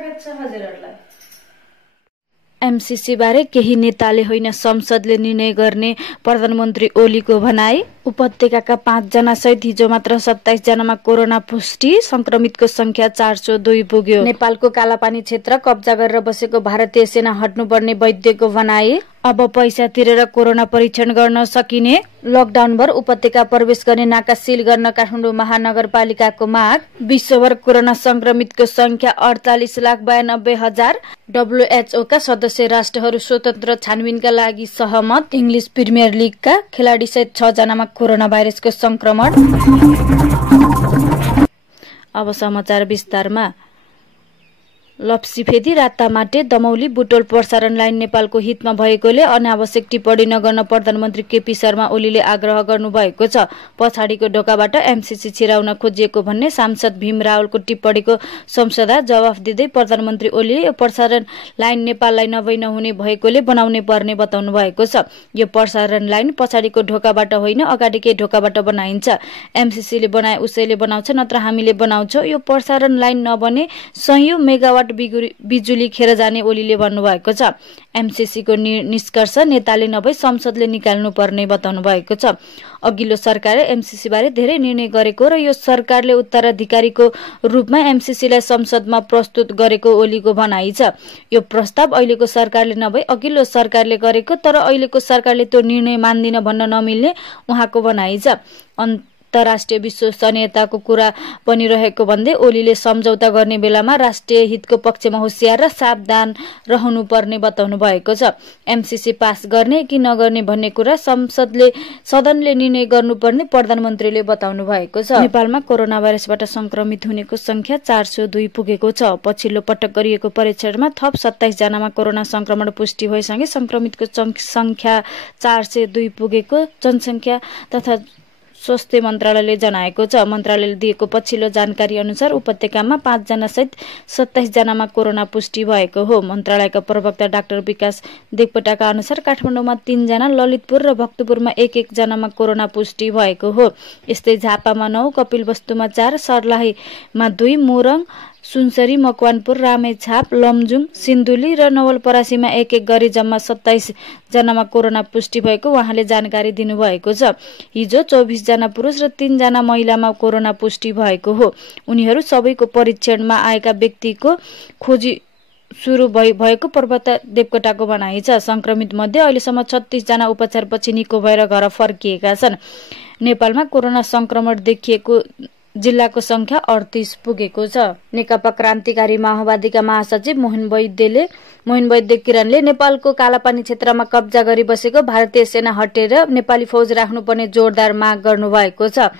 स्वागत छ हजुरहरुलाई। एमसीसी बारे केही नेताले होइन संसदले निर्णय गर्ने प्रधानमन्त्री ओलीको भनाई। उपत्यकाका 5 जना सहित हिजो मात्र 27 जनामा कोरोना पुष्टि, संक्रमितको संख्या 402 पुग्यो। नेपालको कालापानी क्षेत्र कब्जा गरेर बसेको भारतीय सेना हट्नुपर्ने वैद्यको भनाई। अब पैसा तिरेर कोरोना परीक्षण गर्न सकिने। लकडाउनभर उपत्यका प्रवेश गर्ने नाका सील गर्न काठमाडौँ महानगरपालिकाको माग। विश्वभर कोरोना संक्रमितको संख्या 48,92,000। WHO का सदस्य राष्ट्रहरू स्वतन्त्र छानबिनका लागि सहमत। इङ्ग्लिस प्रिमियर लिगका खेलाडी सहित 6 जनामा कोरोना भाइरसको संक्रमण। अब समाचार विस्तारमा। लप्सीफेदी, रातामाटे, दमौली, बुटोल प्रसारण लाइन नेपालको हितमा भएकोले अनावश्यक टिप्पणी नगर्न प्रधानमन्त्री केपी शर्मा ओलीले आग्रह गर्नुभएको छ। पछाडिको ढोकाबाट एमसीसी छिराउन खोजिएको भन्ने सांसद भीम रावलको टिप्पणीको संसदा जवाफ दिँदै प्रधानमन्त्री ओलीले यो प्रसारण लाइन नेपाललाई नभई नहुने भएकोले बनाउनै पर्ने बताउनु भएको छ। यो प्रसारण लाइन पछाडिको ढोकाबाट होइन, अगाडिकै ढोकाबाट बनाइन्छ। एमसीसीले बनाए उसैले बनाउँछ, नत्र हामीले बनाउँछौँ। यो प्रसारण लाइन नबने 100 मेगावाट बिजुली खेर जाने ओलीले भन्नुभएको छ। एमसीसीको निष्कर्ष नेताले नभई संसदले निकाल्नु पर्ने बताउनु भएको छ। अघिल्लो सरकारले एमसीसी बारे धेरै निर्णय गरेको र यो सरकारले उत्तराधिकारीको रूपमा एमसीसीलाई संसदमा प्रस्तुत गरेको ओलीको भनाइ छ। यो प्रस्ताव अहिलेको सरकारले नभई अघिल्लो सरकारले गरेको, तर अहिलेको सरकारले त्यो निर्णय मान्दिन भन्न नमिल्ने उहाँको भनाइ छ। अन्तर्राष्ट्रिय विश्वसनीयताको कुरा पनि रहेको भन्दै ओलीले सम्झौता गर्ने बेलामा राष्ट्रिय हितको पक्षमा होशियार र सावधान रहनुपर्ने बताउनु भएको छ। एमसीसी पास गर्ने कि नगर्ने भन्ने कुरा सदनले निर्णय गर्नुपर्ने प्रधानमन्त्रीले बताउनु भएको छ। नेपालमा कोरोना भाइरसबाट संक्रमित हुनेको संख्या 402 पुगेको छ। पछिल्लो पटक गरिएको परीक्षणमा थप 27 जनामा कोरोना संक्रमण पुष्टि भएसँगै संक्रमितको संख्या 402 पुगेको जनसंख्या तथा स्वास्थ्य मन्त्रालयले जनाएको छ। मन्त्रालयले दिएको पछिल्लो जानकारी अनुसार उपत्यकामा 5 जना सहित 27 जनामा कोरोना पुष्टि भएको हो। मन्त्रालयका प्रवक्ता डाक्टर विकास देवकोटाका अनुसार काठमाडौँमा 3 जना, ललितपुर र भक्तपुरमा 1-1 जनामा कोरोना पुष्टि भएको हो। यस्तै झापामा 9, कपिलवस्तुमा 4, सर्लाहीमा 2, मोरङ, सुनसरी, मकवानपुर, रामेछाप, लमजुङ, सिन्धुली र नवलपरासीमा 1-1 गरी जम्मा 27 जनामा कोरोना पुष्टि भएको उहाँले जानकारी दिनुभएको छ। हिजो 24 जना पुरुष र 3 जना महिलामा कोरोना पुष्टि भएको हो। उनीहरू सबैको परीक्षणमा आएका व्यक्तिको खोजी सुरु भएको प्रवक्ता देवकोटाको भनाइ छ। संक्रमित मध्ये अहिलेसम्म 36 जना उपचारपछि निको भएर घर फर्किएका छन्। नेपालमा कोरोना संक्रमण देखिएको जिल्लाको संख्या 38 पुगेको छ। नेकपा क्रान्तिकारी माओवादीका महासचिव मोहन वैद्य किरणले नेपालको कालापानी क्षेत्रमा कब्जा गरी बसेको भारतीय सेना हटेर नेपाली फौज राख्नुपर्ने जोरदार माग गर्नुभएको छ।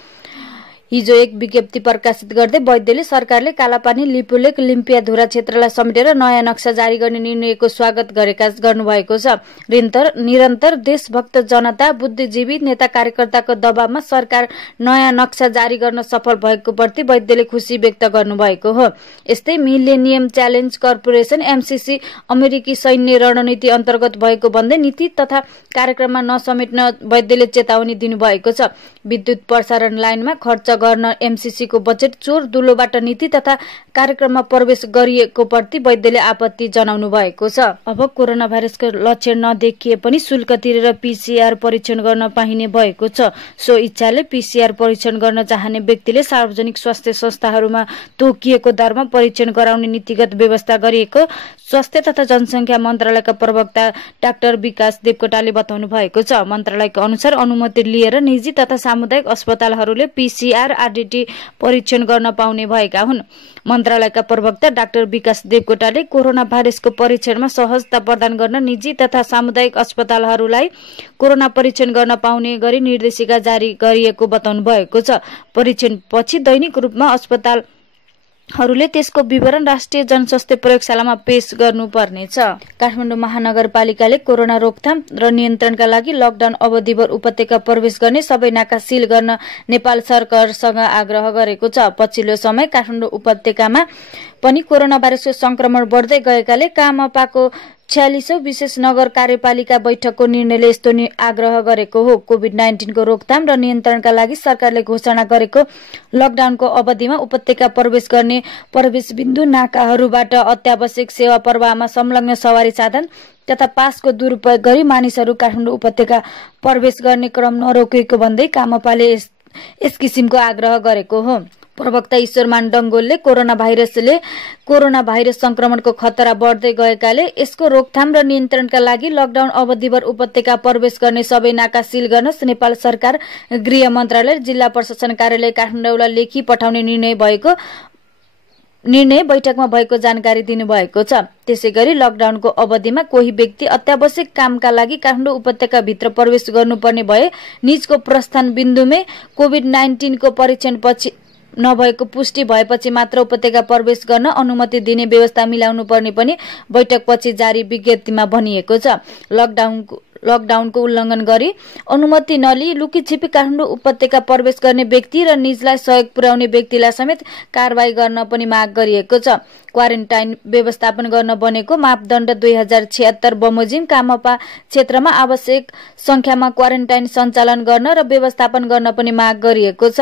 हिजो एक विज्ञप्ति प्रकाशित गर्दै वैद्यले सरकारले कालापानी, लिपुलेक, लिम्पियाधुरा क्षेत्रलाई समेटेर नयाँ नक्सा जारी गर्ने निर्णयको स्वागत गर्नुभएको छ। निरन्तर देशभक्त जनता, बुद्धिजीवी, नेता कार्यकर्ताको दबावमा सरकार नयाँ नक्सा जारी गर्न सफल भएको प्रति वैद्यले खुशी व्यक्त गर्नुभएको हो। यस्तै मिलेनियम च्यालेन्ज कर्पोरेसन एमसीसी अमेरिकी सैन्य रणनीति अन्तर्गत भएको भन्दै नीति तथा कार्यक्रममा नसमेट्न वैद्यले चेतावनी दिनुभएको छ। विद्युत प्रसारण लाइनमा खर्च गर्न एमसीसी को बजेट चोर दुलोबाट नीति तथा कार्यक्रममा प्रवेश गरिएको प्रति वैद्यले आपत्ति जनाउनु भएको छ। अब कोरोना भाइरसको लक्षण नदेखिए पनि शुल्क तिरेर पीसीआर परीक्षण गर्न पाइने भएको छ। सो इच्छाले पीसीआर परीक्षण गर्न चाहने व्यक्तिले सार्वजनिक स्वास्थ्य संस्थाहरूमा तोकिएको दरमा परीक्षण गराउने नीतिगत व्यवस्था गरिएको स्वास्थ्य तथा जनसंख्या मन्त्रालयका प्रवक्ता डाक्टर विकास देवकोटाले बताउनु भएको छ। मन्त्रालयको अनुसार अनुमति लिएर निजी तथा सामुदायिक अस्पतालहरूले पीसीआर आरडीटी परीक्षण गर्न पाउने भएका हुन्। मन्त्रालयका प्रवक्ता डाक्टर विकास देवकोटाले कोरोना भाइरसको परीक्षणमा सहजता प्रदान गर्न निजी तथा सामुदायिक अस्पतालहरूलाई कोरोना परीक्षण गर्न पाउने गरी निर्देशिका जारी गरिएको बताउनु भएको छ। परीक्षण पछि दैनिक रूपमा अस्पतालहरूले त्यसको विवरण राष्ट्रिय जनस्वास्थ्य प्रयोगशालामा पेश गर्नुपर्नेछ। काठमाडौँ महानगरपालिकाले कोरोना रोकथाम र नियन्त्रणका लागि लकडाउन अवधिभर उपत्यका प्रवेश गर्ने सबै नाका सील गर्न नेपाल सरकारसँग आग्रह गरेको छ। पछिल्लो समय काठमाडौँ उपत्यकामा पनि कोरोना भाइरसको संक्रमण बढ्दै गएकाले कामपाको 46औं विशेष नगर कार्यपालिका बैठकको निर्णयले यस्तो आग्रह गरेको हो। कोभिड-19 को रोकथाम र नियन्त्रणका लागि सरकारले घोषणा गरेको लकडाउनको अवधिमा उपत्यका प्रवेश गर्ने प्रवेश बिन्दु नाकाहरूबाट अत्यावश्यक सेवा प्रवाहमा संलग्न सवारी साधन तथा पासको दुरुपयोग गरी मानिसहरू काठमाडौँ उपत्यका प्रवेश गर्ने क्रम नरोकिएको भन्दै कामपाले यस किसिमको आग्रह गरेको हो। प्रवक्ता ईश्वरमान डंगोलले कोरोना भाइरस संक्रमणको खतरा बढ्दै गएकाले यसको रोकथाम र नियन्त्रणका लागि लकडाउन अवधिभर उपत्यका प्रवेश गर्ने सबै नाका सील गर्न नेपाल सरकार गृह मन्त्रालय जिल्ला प्रशासन कार्यालय काठमाडौँलाई लेखी पठाउने निर्णय बैठकमा भएको जानकारी दिनुभएको छ। त्यसैगरी लकडाउनको अवधिमा कोही व्यक्ति अत्यावश्यक कामका लागि काठमाडौँ उपत्यका भित्र प्रवेश गर्नुपर्ने भए निजको प्रस्थान बिन्दुमै कोभिड-19 को परीक्षण पछि नभएको पुष्टि भएपछि मात्र उपत्यका प्रवेश गर्न अनुमति दिने व्यवस्था मिलाउनु पर्ने पनि बैठकपछि जारी विज्ञप्तिमा भनिएको छ। लकडाउनको उल्लङ्घन गरी अनुमति नलिई लुकीछिपी काठमाडौँ उपत्यका प्रवेश गर्ने व्यक्ति र निजलाई सहयोग पुर्याउने व्यक्तिलाई समेत कारबाही गर्न पनि माग गरिएको छ। क्वारेन्टाइन व्यवस्थापन गर्न बनेको मापदण्ड 2076 बमोजिम कामपा क्षेत्रमा आवश्यक संख्यामा क्वारेन्टाइन सञ्चालन गर्न र व्यवस्थापन गर्न पनि माग गरिएको छ।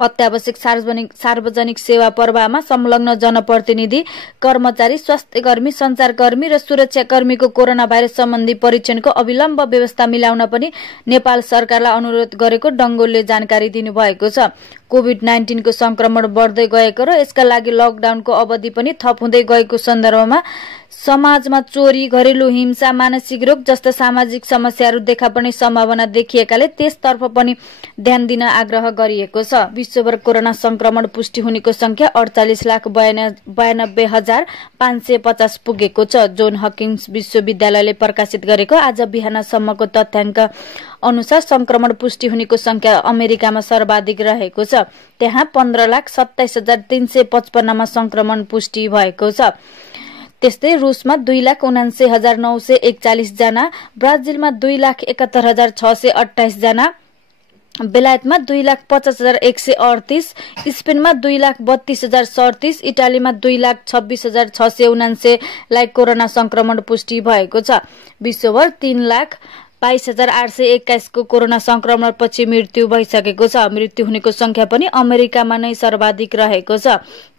अत्यावश्यक सार्वजनिक सेवा प्रवाहमा संलग्न जनप्रतिनिधि, कर्मचारी, स्वास्थ्यकर्मी, सञ्चारकर्मी र सुरक्षाकर्मीको कोरोना भाइरस सम्बन्धी परीक्षणको अविलम्ब व्यवस्था मिलाउन पनि नेपाल सरकारलाई अनुरोध गरेको डंगोलले जानकारी दिनुभएको छ। कोभिड-19 को संक्रमण बढ्दै गएको र यसका लागि लकडाउनको अवधि पनि थप हुँदै गएको सन्दर्भमा समाजमा चोरी, घरेलु हिंसा, मानसिक रोग जस्ता सामाजिक समस्याहरू देखा पर्ने सम्भावना देखिएकाले त्यसतर्फ पनि ध्यान दिन आग्रह गरिएको छ। विश्वभर कोरोना संक्रमण पुष्टि हुनेको संख्या 48,92,550 पुगेको छ। जोन हकिन्स विश्वविद्यालयले प्रकाशित गरेको आज बिहानसम्मको तथ्याङ्क अनुसार संक्रमण पुष्टि हुनेको संख्या अमेरिकामा सर्वाधिक रहेको छ। त्यहाँ 15,27,355 मा संक्रमण पुष्टि भएको छ। त्यस्तै रुसमा 2,79,941 जना, ब्राजिलमा 2,71,628 जना, बेलायतमा 2,50,138, स्पेनमा 2,32,037, इटालीमा 2,26,679 लाई कोरोना संक्रमण पुष्टि भएको छ। विश्वभर 3,22,821 को कोरोना संक्रमण पछि मृत्यु भइसकेको छ। मृत्यु हुनेको संख्या पनि अमेरिकामा नै सर्वाधिक रहेको छ।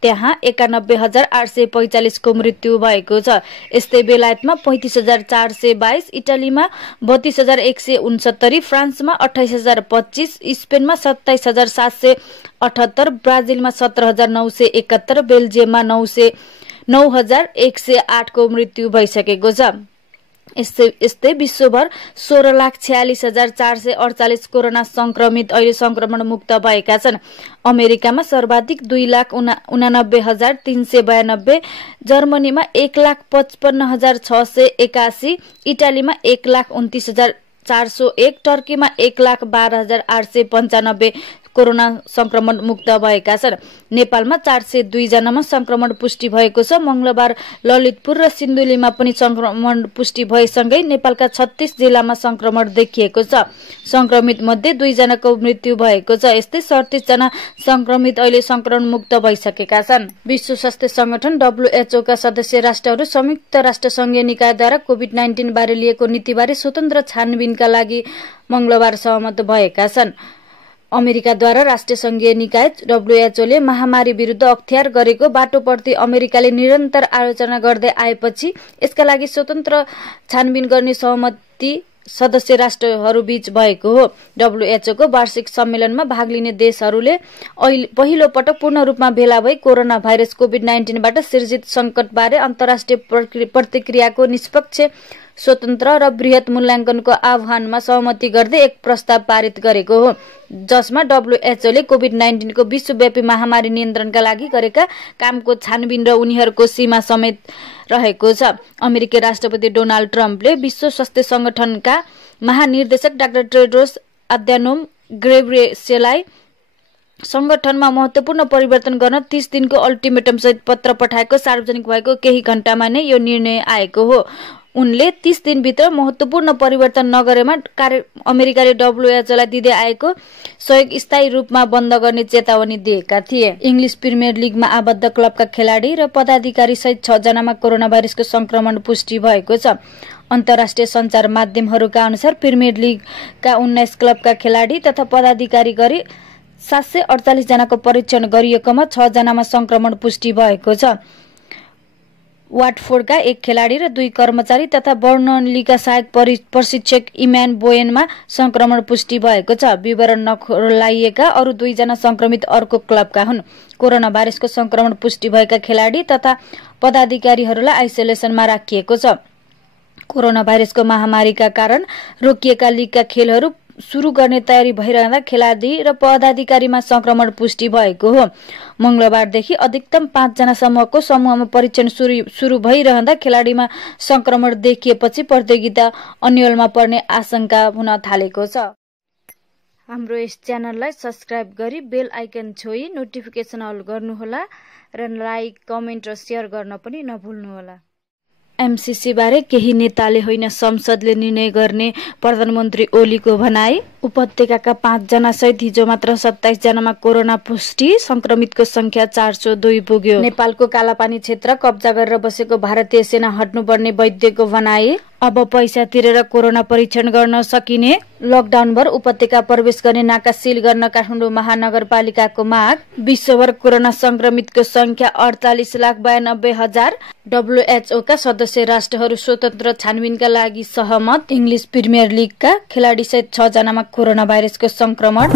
त्यहाँ 91,845 को मृत्यु भएको छ। यस्तै बेलायतमा 35,422, इटालीमा 32,169, फ्रान्समा 28,025, स्पेनमा 27,778, ब्राजिलमा 17,971, बेल्जियममा 9,108 को मृत्यु भइसकेको छ। यस्तै विश्वभर 16,46,448 कोरोना संक्रमित अहिले संक्रमण मुक्त भएका छन्। अमेरिकामा सर्वाधिक 2,89,392, जर्मनीमा 1,55,681, इटालीमा 1,29,401, टर्कीमा 1,12,895 कोरोना संक्रमण मुक्त भएका छन्। नेपालमा 402 जनामा संक्रमण पुष्टि भएको छ। मंगलबार ललितपुर र सिन्धुलीमा पनि संक्रमण पुष्टि भएसँगै नेपालका 36 जिल्लामा संक्रमण देखिएको छ। संक्रमित मध्ये 2 जनाको मृत्यु भएको छ। यस्तै 37 जना संक्रमित अहिले संक्रमण मुक्त भइसकेका छन्। विश्व स्वास्थ्य संगठन WHO का सदस्य राष्ट्रहरू संयुक्त राष्ट्र संघीय निकायद्वारा कोभिड-19 बारे लिएको नीतिबारे स्वतन्त्र छानबिनका लागि मंगलबार सहमत भएका छन्। अमेरिकाद्वारा राष्ट्रिय संघीय निकाय WHO ले महामारी विरुद्ध अख्तियार गरेको बाटोप्रति अमेरिकाले निरन्तर आलोचना गर्दै आएपछि यसका लागि स्वतन्त्र छानबिन गर्ने सहमति सदस्य राष्ट्रहरूबीच भएको हो। WHO को वार्षिक सम्मेलनमा भाग लिने देशहरूले पहिलो पटक पूर्ण रूपमा भेला भई कोरोना भाइरस कोभिड-19 बाट सिर्जित संकटबारे अन्तर्राष्ट्रिय प्रतिक्रियाको निष्पक्ष, स्वतन्त्र र बृहत मूल्याङ्कनको आह्वानमा सहमति गर्दै एक प्रस्ताव पारित गरेको हो, जसमा WHO ले कोभिड-19 को विश्वव्यापी महामारी नियन्त्रणका लागि गरेका कामको छानबिन र उनीहरूको सीमा समेत रहेको छ। अमेरिकी राष्ट्रपति डोनाल्ड ट्रम्पले विश्व स्वास्थ्य संगठनका महानिर्देशक डाक्टर टेड्रोस अधानोम घेब्रेयेससलाई संगठनमा महत्वपूर्ण परिवर्तन गर्न 30 दिनको अल्टिमेटम सहित पत्र पठाएको सार्वजनिक भएको केही घण्टामा नै यो निर्णय आएको हो। उनले 30 दिनभित्र महत्त्वपूर्ण परिवर्तन नगरेमा अमेरिकाले डब्ल्युएचओलाई दिँदै आएको सहयोग स्थायी रूपमा बन्द गर्ने चेतावनी दिएका थिए। इङ्ग्लिस प्रिमियर लिगमा आबद्ध क्लबका खेलाडी र पदाधिकारी सहित 6 जनामा कोरोना भाइरसको संक्रमण पुष्टि भएको छ। अन्तर्राष्ट्रिय सञ्चार माध्यमहरूका अनुसार प्रिमियर लिगका 19 क्लबका खेलाडी तथा पदाधिकारी गरी 748 जनाको परीक्षण गरिएकोमा 6 जनामा संक्रमण पुष्टि भएको छ। वाटफोर्डका 1 खेलाडी र 2 कर्मचारी तथा बर्नलीका सहायक प्रशिक्षक इम्यान बोयनमा संक्रमण पुष्टि भएको छ। विवरण नखोलाइएका अरू 2 जना संक्रमित अर्को क्लबका हुन्। कोरोना भाइरसको संक्रमण पुष्टि भएका खेलाडी तथा पदाधिकारीहरूलाई आइसोलेसनमा राखिएको छ। कोरोना भाइरसको महामारीका कारण रोकिएका लिगका खेलहरू सुरु गर्ने तयारी भइरहँदा खेलाडी र पदाधिकारीमा संक्रमण पुष्टि भएको हो। मंगलबारदेखि अधिकतम 5 जनासम्मको समूहमा परीक्षण सुरु भइरहँदा खेलाडीमा संक्रमण देखिएपछि प्रतियोगिता अन्यलमा पर्ने आशंका हुन थालेको छ। हाम्रो यस च्यानललाई सब्स्क्राइब गरी बेल आइकन छोई नोटिफिकेसन अल गर्नुहोला र लाइक, कमेन्ट र शेयर गर्न पनि नभुल्नुहोला। एमसीसी बारे केही नेताले होइन संसदले निर्णय गर्ने प्रधानमन्त्री ओलीको भनाई। उपत्यकाका 5 जना सहित हिजो मात्र 27 जनामा कोरोना पुष्टि, संक्रमितको संख्या 402 पुग्यो। नेपालको कालापानी क्षेत्र कब्जा गरेर बसेको भारतीय सेना हट्नुपर्ने वैद्यको भनाई। अब पैसा तिरेर कोरोना परीक्षण गर्न सकिने। लकडाउनभर उपत्यका प्रवेश गर्ने नाका सिल गर्न काठमाडौँ महानगरपालिकाको माग। विश्वभर कोरोना संक्रमितको संख्या 48,92,000। डब्ल्युएचओका सदस्य राष्ट्रहरू स्वतन्त्र छानबिनका लागि सहमत। इङ्ग्लिस प्रिमियर लिगका खेलाडी सहित 6 जनामा कोरोना भाइरसको संक्रमण।